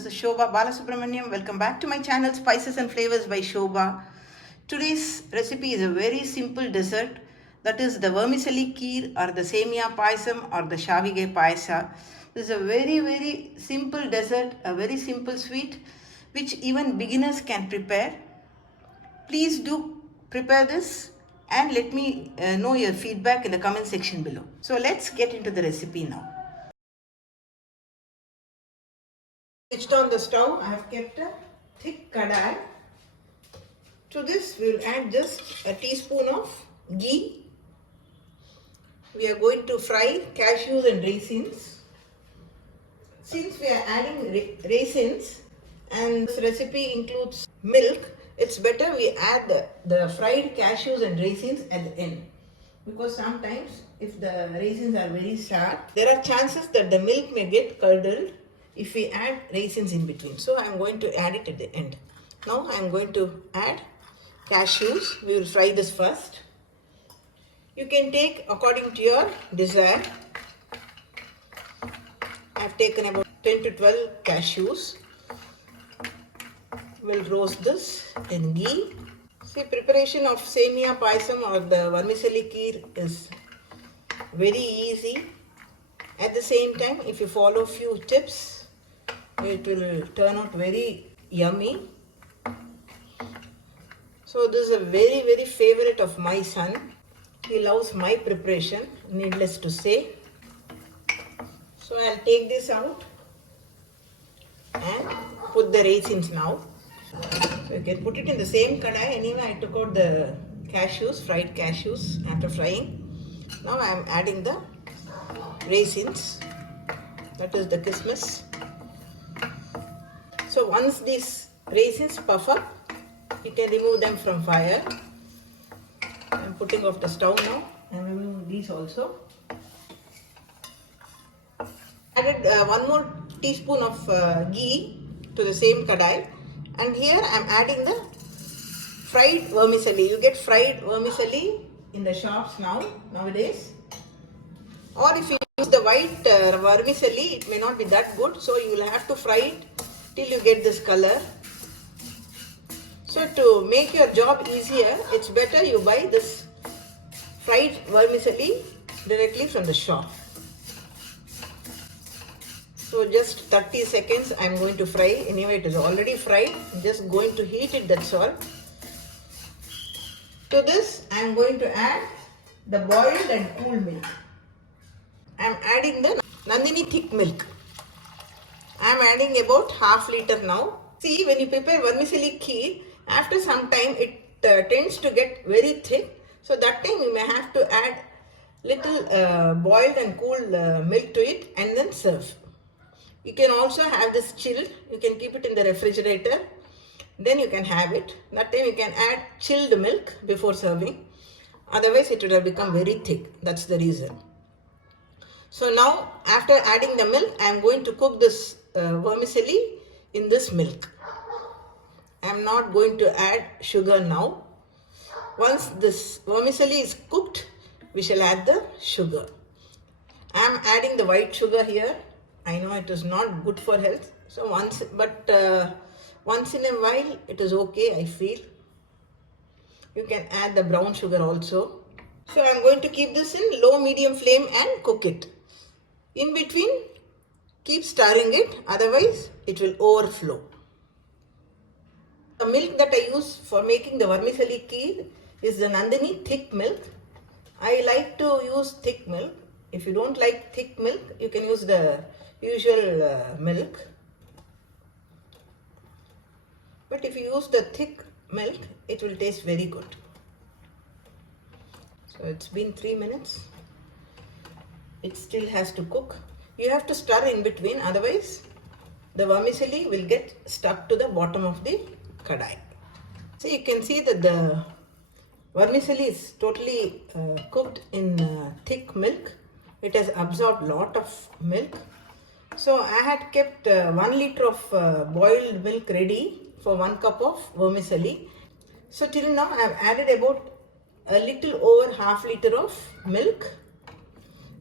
This is Shobha Balasubramaniam. Welcome back to my channel Spices and Flavors by Shobha. Today's recipe is a very simple dessert, that is the Vermicelli Kheer or the Semia Payasam or the Shavige Payasa. This is a very simple dessert, a very simple sweet which even beginners can prepare. Please do prepare this and let me know your feedback in the comment section below. So let's get into the recipe now. Switched on the stove, I have kept a thick kadai. To this we will add just a teaspoon of ghee. We are going to fry cashews and raisins. Since we are adding raisins and this recipe includes milk, it's better we add the fried cashews and raisins at the end. Because sometimes if the raisins are very sour, there are chances that the milk may get curdled if we add raisins in between. So I am going to add it at the end. Now I am going to add cashews. We will fry this first. You can take according to your desire. I have taken about 10 to 12 cashews. We'll roast this in ghee. See, preparation of Semia Payasam or the Vermicelli Kheer is very easy. At the same time, if you follow few tips, it will turn out very yummy. So this is a very favorite of my son. He loves my preparation, needless to say. So I'll take this out and put the raisins now. So you can put it in the same kadai. Anyway, I took out the cashews, fried cashews after frying. Now I am adding the raisins, that is the kismis. So once these raisins puff up, you can remove them from fire. I am putting off the stove now. I am removing these also. Added one more teaspoon of ghee to the same kadai, and here I am adding the fried vermicelli. You get fried vermicelli in the shops nowadays. Or if you use the white vermicelli, it may not be that good, so you will have to fry it till you get this color. So to make your job easier, it's better you buy this fried vermicelli directly from the shop. So just 30 seconds I am going to fry. Anyway, it is already fried. I'm just going to heat it, that's all. To this I am going to add the boiled and cool milk. I am adding the Nandini thick milk. I am adding about half liter now. See, when you prepare vermicelli kheer, after some time it tends to get very thick. So that time you may have to add little boiled and cool milk to it and then serve. You can also have this chilled. You can keep it in the refrigerator. Then you can have it. That time you can add chilled milk before serving. Otherwise it would have become very thick. That's the reason. So now after adding the milk, I am going to cook this vermicelli in this milk. I am not going to add sugar now. Once this vermicelli is cooked, we shall add the sugar. I am adding the white sugar here. I know it is not good for health. So once in a while it is okay, I feel. You can add the brown sugar also. So I am going to keep this in low medium flame and cook it. In between, keep stirring it, otherwise it will overflow. The milk that I use for making the vermicelli kheer is the Nandini thick milk. I like to use thick milk. If you don't like thick milk, you can use the usual milk. But if you use the thick milk, it will taste very good. So it's been 3 minutes. It still has to cook. You have to stir in between, otherwise the vermicelli will get stuck to the bottom of the kadai. So you can see that the vermicelli is totally cooked in thick milk. It has absorbed lot of milk. So I had kept 1 liter of boiled milk ready for 1 cup of vermicelli. So till now I have added about a little over half liter of milk.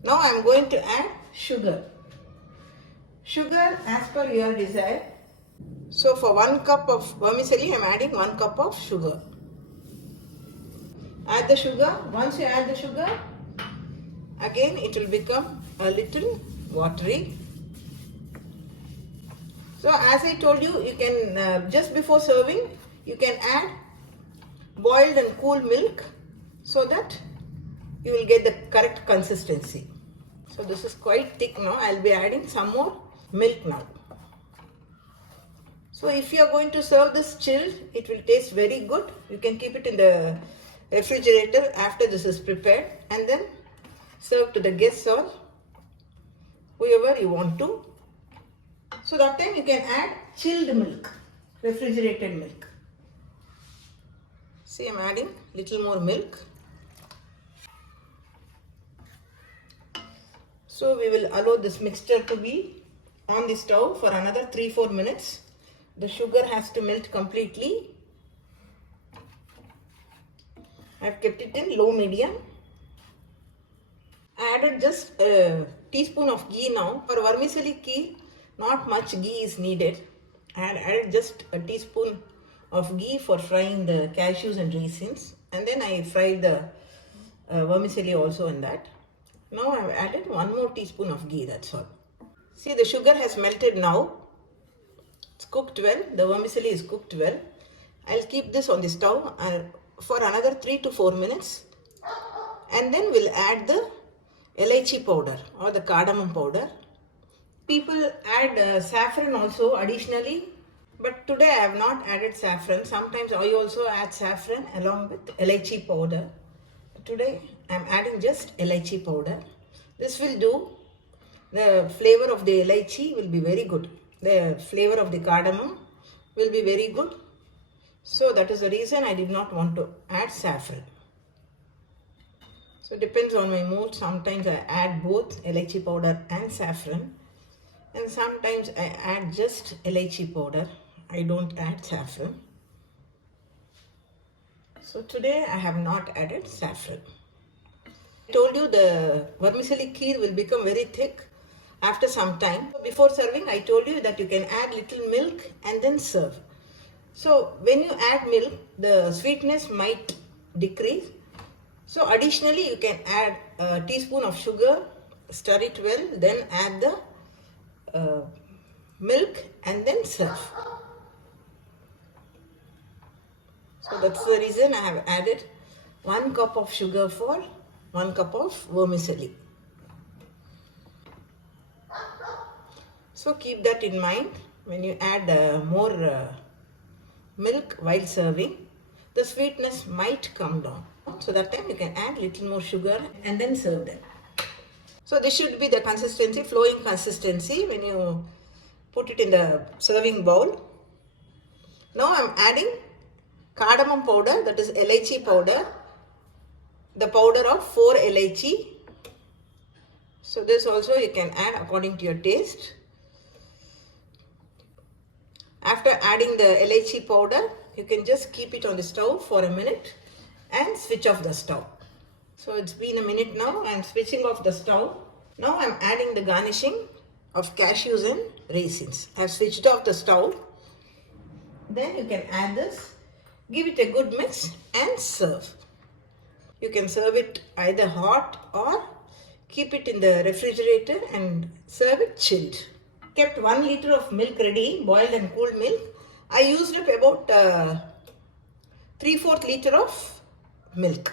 Now I am going to add sugar. Sugar as per your desire. So for 1 cup of vermicelli, I am adding 1 cup of sugar. Add the sugar. Once you add the sugar, again it will become a little watery. So as I told you, you can just before serving, you can add boiled and cool milk so that you will get the correct consistency. So this is quite thick now. I will be adding some more milk now. So if you are going to serve this chilled, it will taste very good. You can keep it in the refrigerator after this is prepared and then serve to the guests or whoever you want to. So that time you can add chilled milk, refrigerated milk. See, I am adding little more milk. So we will allow this mixture to be on the stove for another 3-4 minutes. The sugar has to melt completely. I have kept it in low medium. I added just a teaspoon of ghee now. For vermicelli kheer, not much ghee is needed. I had added just a teaspoon of ghee for frying the cashews and raisins. And then I fried the vermicelli also in that. Now I have added 1 more teaspoon of ghee, that's all. See, the sugar has melted now. It's cooked well. The vermicelli is cooked well. I'll keep this on the stove for another 3 to 4 minutes. And then we'll add the elaichi powder or the cardamom powder. People add saffron also additionally. But today I have not added saffron. Sometimes I also add saffron along with elaichi powder. Today I am adding just elaichi powder. This will do. The flavor of the elaichi will be very good. The flavor of the cardamom will be very good. So that is the reason I did not want to add saffron. So it depends on my mood. Sometimes I add both elaichi powder and saffron. And sometimes I add just elaichi powder. I don't add saffron. So today I have not added saffron. I told you the vermicelli kheer will become very thick after some time. Before serving, I told you that you can add little milk and then serve. So when you add milk, the sweetness might decrease. So additionally, you can add a teaspoon of sugar, stir it well, then add the milk and then serve. So that's the reason I have added 1 cup of sugar for 1 cup of vermicelli. So keep that in mind when you add more milk while serving. The sweetness might come down. So that time you can add little more sugar and then serve them. So this should be the consistency, flowing consistency when you put it in the serving bowl. Now I am adding cardamom powder, that is elaichi powder. The powder of 4 elaichi. So this also you can add according to your taste. After adding the elaichi powder, you can just keep it on the stove for a minute and switch off the stove. So it's been a minute now. I am switching off the stove. Now I am adding the garnishing of cashews and raisins. I have switched off the stove. Then you can add this, give it a good mix and serve. You can serve it either hot or keep it in the refrigerator and serve it chilled. Kept 1 liter of milk ready, boiled and cooled milk. I used up about 3/4 liter of milk.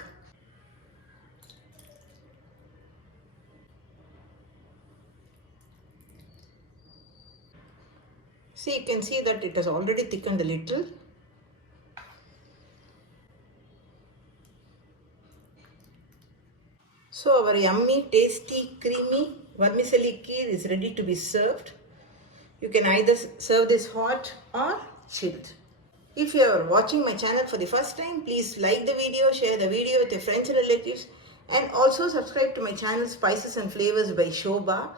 See, you can see that it has already thickened a little. So our yummy, tasty, creamy vermicelli kheer is ready to be served. You can either serve this hot or chilled. If you are watching my channel for the first time, please like the video, share the video with your friends and relatives, and also subscribe to my channel Spices and Flavors by Shobha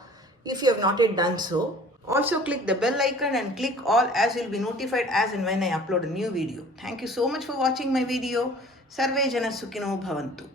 if you have not yet done so. Also click the bell icon and click all, as you will be notified as and when I upload a new video. Thank you so much for watching my video. Sarve Jana Sukhino Bhavantu.